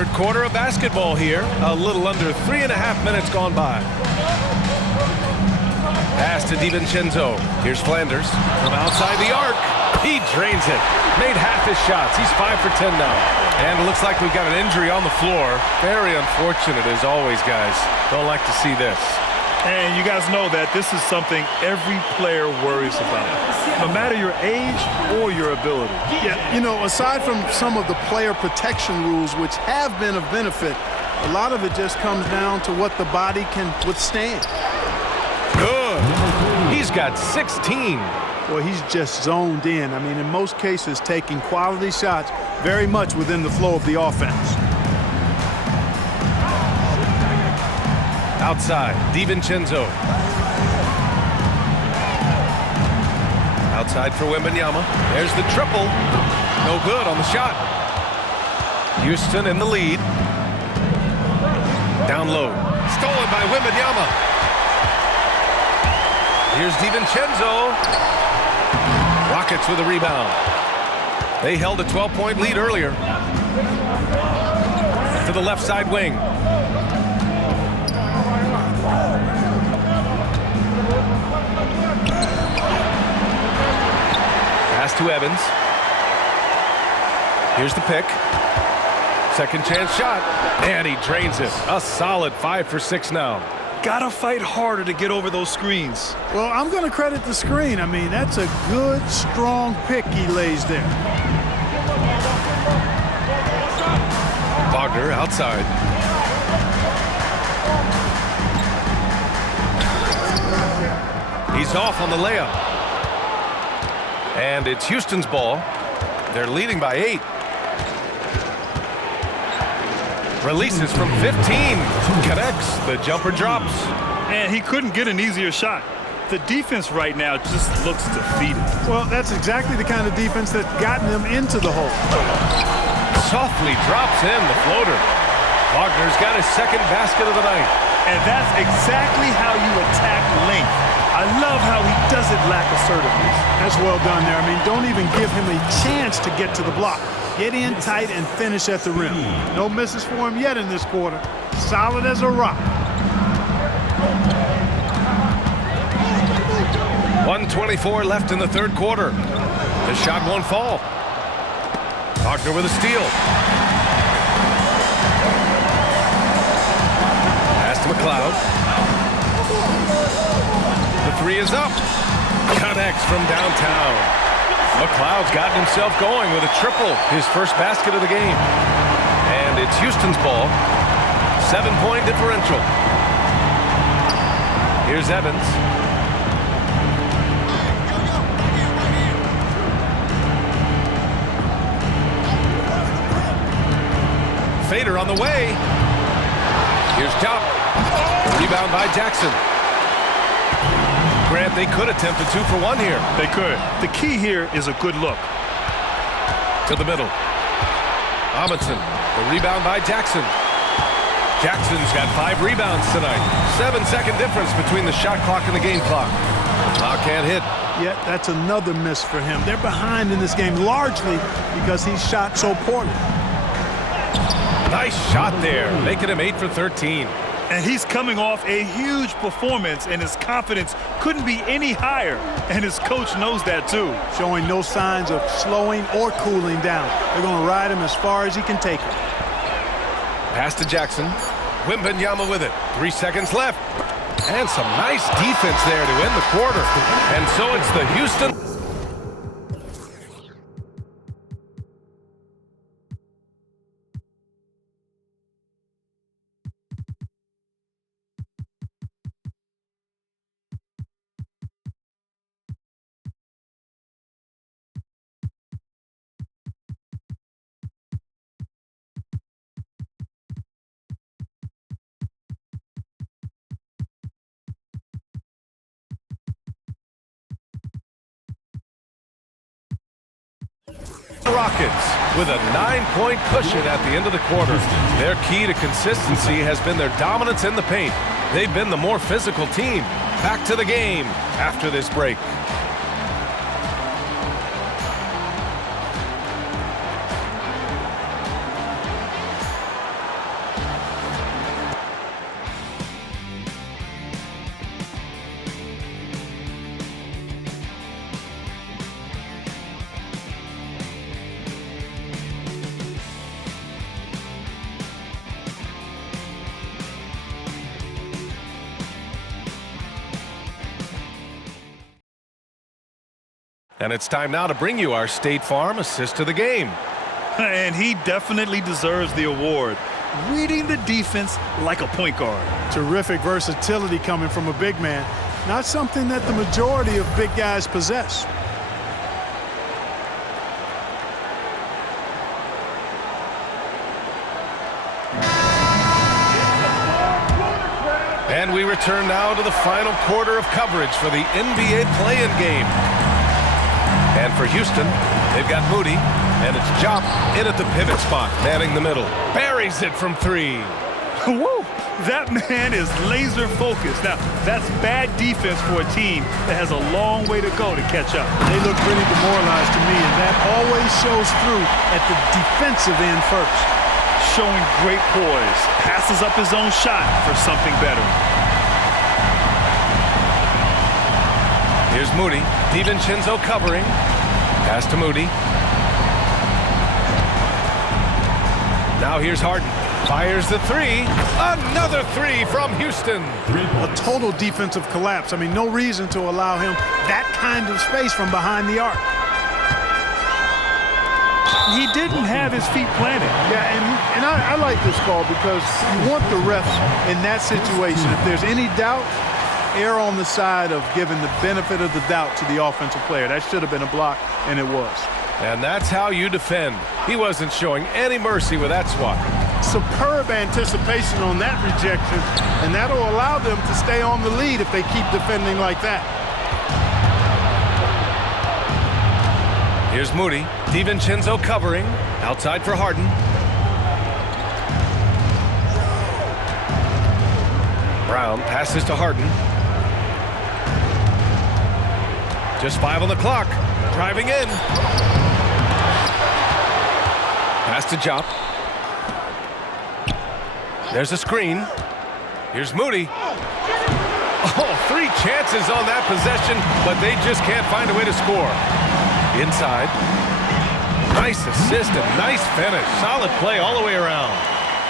Third quarter of basketball here. A little under 3.5 minutes gone by. Pass to DiVincenzo. Here's Flanders from outside the arc. He drains it. Made half his shots. He's 5 for 10 now. And it looks like we've got an injury on the floor. Very unfortunate as always, guys. Don't like to see this. And you guys know that this is something every player worries about, no matter your age or your ability. Yeah, you know, aside from some of the player protection rules, which have been of benefit, a lot of it just comes down to what the body can withstand. Good. He's got 16. Well, he's just zoned in. I mean, in most cases, taking quality shots very much within the flow of the offense. Outside, DiVincenzo. Outside for Wemby. There's the triple. No good on the shot. Houston in the lead. Down low. Stolen by Wemby. Here's DiVincenzo. Rockets with a rebound. They held a 12-point lead earlier. To the left side wing. Pass to Evans. Here's the pick. Second chance shot. And he drains it. A solid 5 for 6 now. Gotta fight harder to get over those screens. Well, I'm going to credit the screen. I mean, that's a good, strong pick he lays there. Wagner outside. He's off on the layup. And it's Houston's ball. They're leading by 8. Releases from 15. Connects. The jumper drops. And he couldn't get an easier shot. The defense right now just looks defeated. Well, that's exactly the kind of defense that's gotten them into the hole. Softly drops in the floater. Wagner's got his second basket of the night. And that's exactly how you attack length. I love how he doesn't lack assertiveness. That's well done there. I mean, don't even give him a chance to get to the block. Get in tight and finish at the rim. No misses for him yet in this quarter. Solid as a rock. 1:24 left in the third quarter. The shot won't fall. Wagner with a steal. Pass to McLeod. The three is up. Connects from downtown. McLeod's gotten himself going with a triple, his first basket of the game. And it's Houston's ball. 7-point differential. Here's Evans. Fader on the way. Here's Job. Rebound by Jackson. Grant, they could attempt a 2 for 1 here. They could. The key here is a good look. To the middle. Robinson. The rebound by Jackson. Jackson's got 5 rebounds tonight. 7-second difference between the shot clock and the game clock. Clock can't hit. Yet that's another miss for him. They're behind in this game largely because he shot so poorly. Nice shot there, making him 8 for 13. And he's coming off a huge performance, and his confidence couldn't be any higher. And his coach knows that, too. Showing no signs of slowing or cooling down. They're going to ride him as far as he can take it. Pass to Jackson. Wembanyama with it. 3 seconds left. And some nice defense there to end the quarter. And so it's the Houston. Rockets with a 9-point cushion at the end of the quarter. Their key to consistency has been their dominance in the paint. They've been the more physical team. Back to the game after this break. And it's time now to bring you our State Farm assist to the game. And he definitely deserves the award. Reading the defense like a point guard. Terrific versatility coming from a big man. Not something that the majority of big guys possess. And we return now to the final quarter of coverage for the NBA play-in game. And for Houston, they've got Moody, and it's Jop in at the pivot spot, manning the middle. Buries it from three. Woo! That man is laser focused. Now, that's bad defense for a team that has a long way to go to catch up. They look pretty demoralized to me, and that always shows through at the defensive end first. Showing great poise. Passes up his own shot for something better. Here's Moody. DiVincenzo covering. Pass to Moody. Now here's Harden. Fires the three. Another three from Houston. A total defensive collapse. I mean, no reason to allow him that kind of space from behind the arc. He didn't have his feet planted. Yeah, and I like this call because you want the refs in that situation. If there's any doubt, err on the side of giving the benefit of the doubt to the offensive player. That should have been a block, and it was. And that's how you defend. He wasn't showing any mercy with that swat. Superb anticipation on that rejection, and that'll allow them to stay on the lead if they keep defending like that. Here's Moody. DiVincenzo covering. Outside for Harden. Brown passes to Harden. Just 5 on the clock. Driving in. Pass to Jop. There's a screen. Here's Moody. Oh, 3 chances on that possession, but they just can't find a way to score. Inside. Nice assist and nice finish. Solid play all the way around.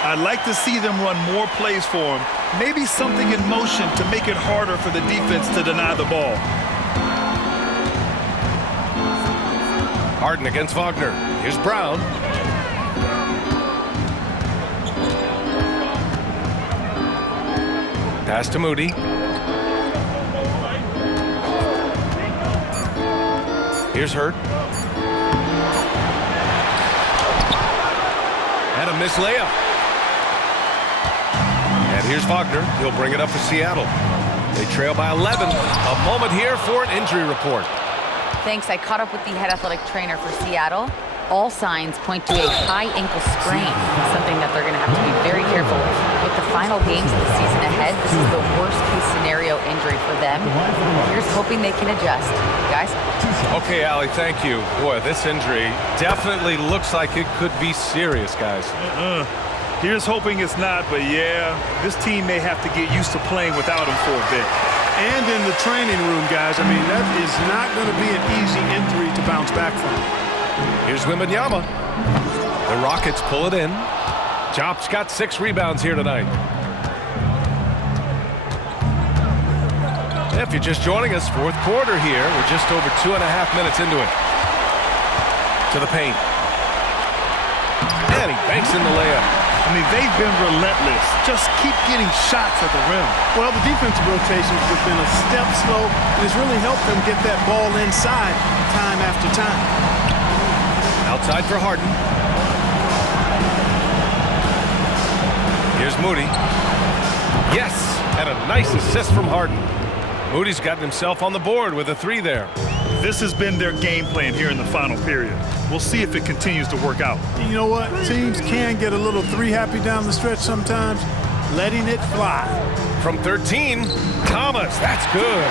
I'd like to see them run more plays for him. Maybe something in motion to make it harder for the defense to deny the ball. Harden against Wagner. Here's Brown. Pass to Moody. Here's Hurt. And a missed layup. And here's Wagner. He'll bring it up for Seattle. They trail by 11. A moment here for an injury report. Thanks. I caught up with the head athletic trainer for Seattle. All signs point to a high ankle sprain, something that they're going to have to be very careful with. With the final games of the season ahead, this is the worst-case scenario injury for them. Here's hoping they can adjust. Guys? Okay, Allie, thank you. Boy, this injury definitely looks like it could be serious, guys. Here's hoping it's not, but yeah, this team may have to get used to playing without him for a bit. And in the training room, guys, I mean, that is not going to be an easy injury to bounce back from. Here's Wembanyama. The Rockets pull it in. Jop's got 6 rebounds here tonight. If you're just joining us, 4th quarter here. We're just over 2.5 minutes into it. To the paint. And he banks in the layup. I mean, they've been relentless. Just keep getting shots at the rim. Well, the defensive rotations have been a step slow, and it's really helped them get that ball inside time after time. Outside for Harden. Here's Moody. Yes, and a nice assist from Harden. Moody's gotten himself on the board with a 3 there. This has been their game plan here in the final period. We'll see if it continues to work out. You know what? Teams can get a little 3-happy down the stretch sometimes, letting it fly. From 13, Thomas, that's good.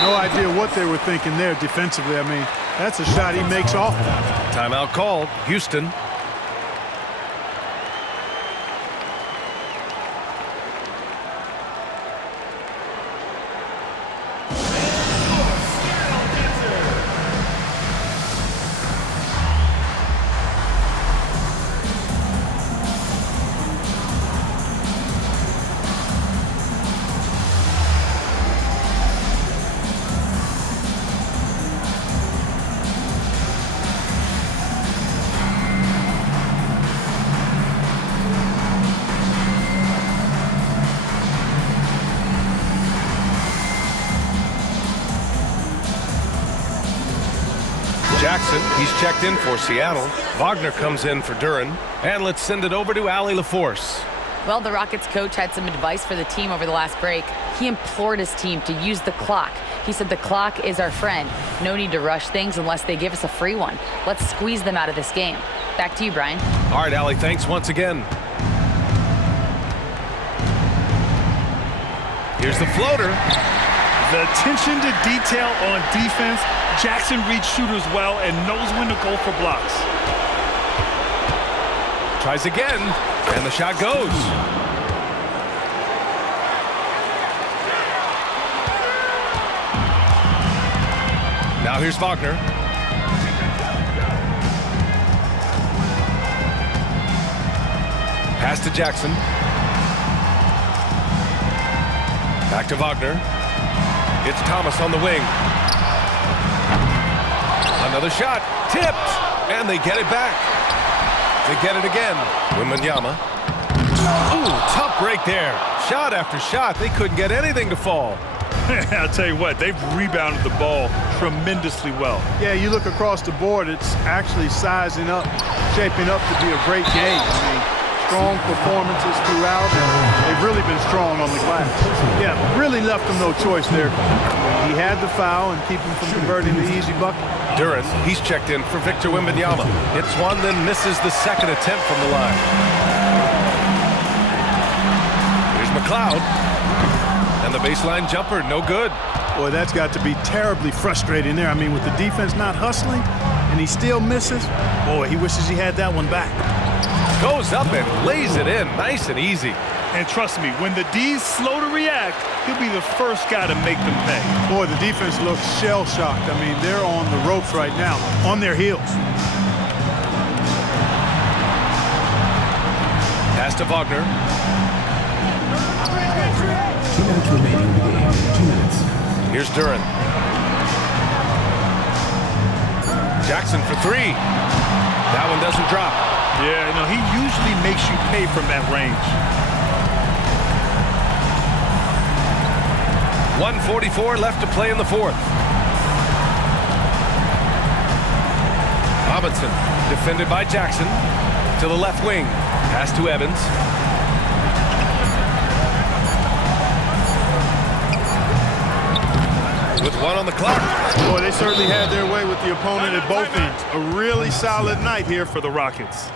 No idea what they were thinking there defensively. I mean, that's a shot he makes often. Timeout called. Houston. Jackson, he's checked in for Seattle. Wagner comes in for Duren. And let's send it over to Allie LaForce. Well, the Rockets coach had some advice for the team over the last break. He implored his team to use the clock. He said the clock is our friend. No need to rush things unless they give us a free one. Let's squeeze them out of this game. Back to you, Brian. All right, Allie, thanks once again. Here's the floater. The attention to detail on defense. Jackson reads shooters well and knows when to go for blocks. Tries again, and the shot goes. Now here's Wagner. Pass to Jackson. Back to Wagner. It's Thomas on the wing. Another shot. Tipped. And they get it back. They get it again. Wemby. Ooh, tough break there. Shot after shot. They couldn't get anything to fall. I'll tell you what, they've rebounded the ball tremendously well. Yeah, you look across the board, it's actually sizing up, shaping up to be a great game. I mean, strong performances throughout, and they've really been strong on the glass. Yeah, really left them no choice there. He had the foul and keep him from converting the easy bucket. Duren, he's checked in for Victor Wembanyama. Hits one, then misses the second attempt from the line. Here's McLeod. And the baseline jumper, no good. Boy, that's got to be terribly frustrating there. I mean, with the defense not hustling, and he still misses, boy, he wishes he had that one back. Goes up and lays it in, nice and easy. And trust me, when the D's slow to react, he'll be the first guy to make them pay. Boy, the defense looks shell-shocked. I mean, they're on the ropes right now, on their heels. Pass to Wagner. 2 minutes remaining in the game. 2 minutes. Here's Duren. Jackson for three. That one doesn't drop. Yeah, you know, he usually makes you pay from that range. 1:44 left to play in the fourth. Robinson, defended by Jackson, to the left wing. Pass to Evans. With one on the clock. Boy, they certainly had their way with the opponent at both ends. A really solid night here for the Rockets.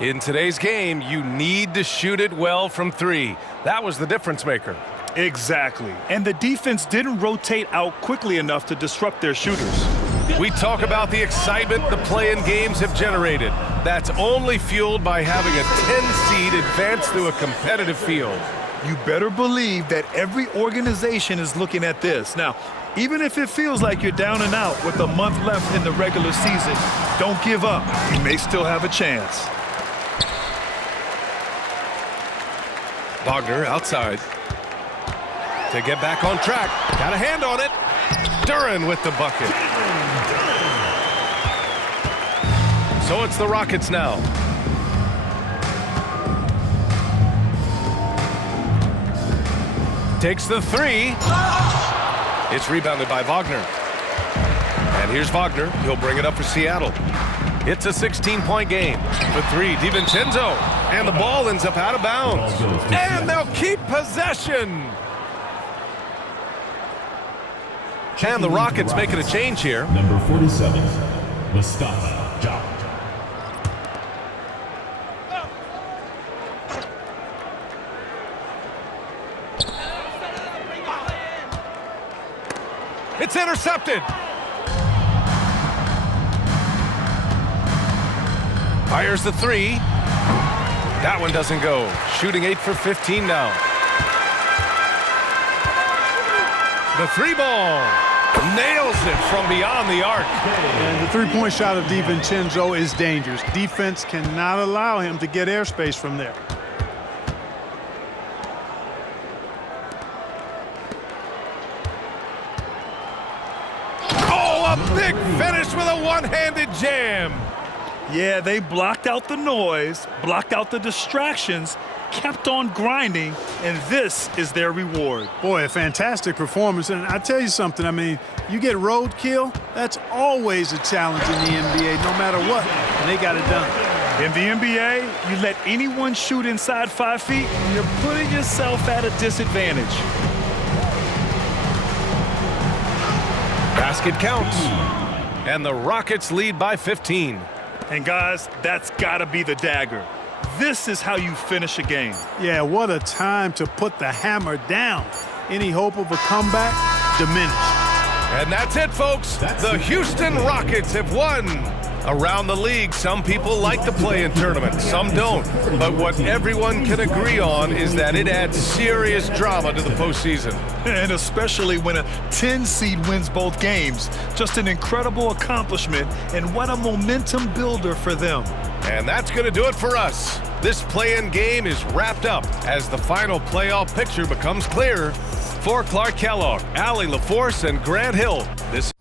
In today's game, you need to shoot it well from three. That was the difference maker. Exactly. And the defense didn't rotate out quickly enough to disrupt their shooters. We talk about the excitement the play-in games have generated. That's only fueled by having a 10-seed advance through a competitive field. You better believe that every organization is looking at this. Now, even if it feels like you're down and out with a month left in the regular season, don't give up. You may still have a chance. Wagner outside. To get back on track. Got a hand on it. Duren with the bucket. So it's the Rockets now. Takes the three. It's rebounded by Wagner. And here's Wagner. He'll bring it up for Seattle. It's a 16-point game. For three, DiVincenzo. And the ball ends up out of bounds. And they'll keep possession. And the Rockets making a change here. Number 47, Mustafa Jock. It's intercepted. Fires the three. That one doesn't go. Shooting 8 for 15 now. The three ball. Nails it from beyond the arc. And the three-point shot of DiVincenzo is dangerous. Defense cannot allow him to get airspace from there. Oh, a big finish with a one-handed jam. Yeah, they blocked out the noise, blocked out the distractions, kept on grinding, and this is their reward. Boy, a fantastic performance. And I tell you something, I mean, you get roadkill, that's always a challenge in the NBA, no matter what, and they got it done. In the NBA, you let anyone shoot inside 5 feet, you're putting yourself at a disadvantage. Basket counts. And the Rockets lead by 15. And guys, that's gotta be the dagger. This is how you finish a game. Yeah, what a time to put the hammer down. Any hope of a comeback diminished. And that's it, folks. The Houston Rockets have won. Around the league, some people like the play-in tournament, some don't. But what everyone can agree on is that it adds serious drama to the postseason. And especially when a 10 seed wins both games. Just an incredible accomplishment, and what a momentum builder for them. And that's going to do it for us. This play-in game is wrapped up as the final playoff picture becomes clear. For Clark Kellogg, Allie LaForce, and Grant Hill, this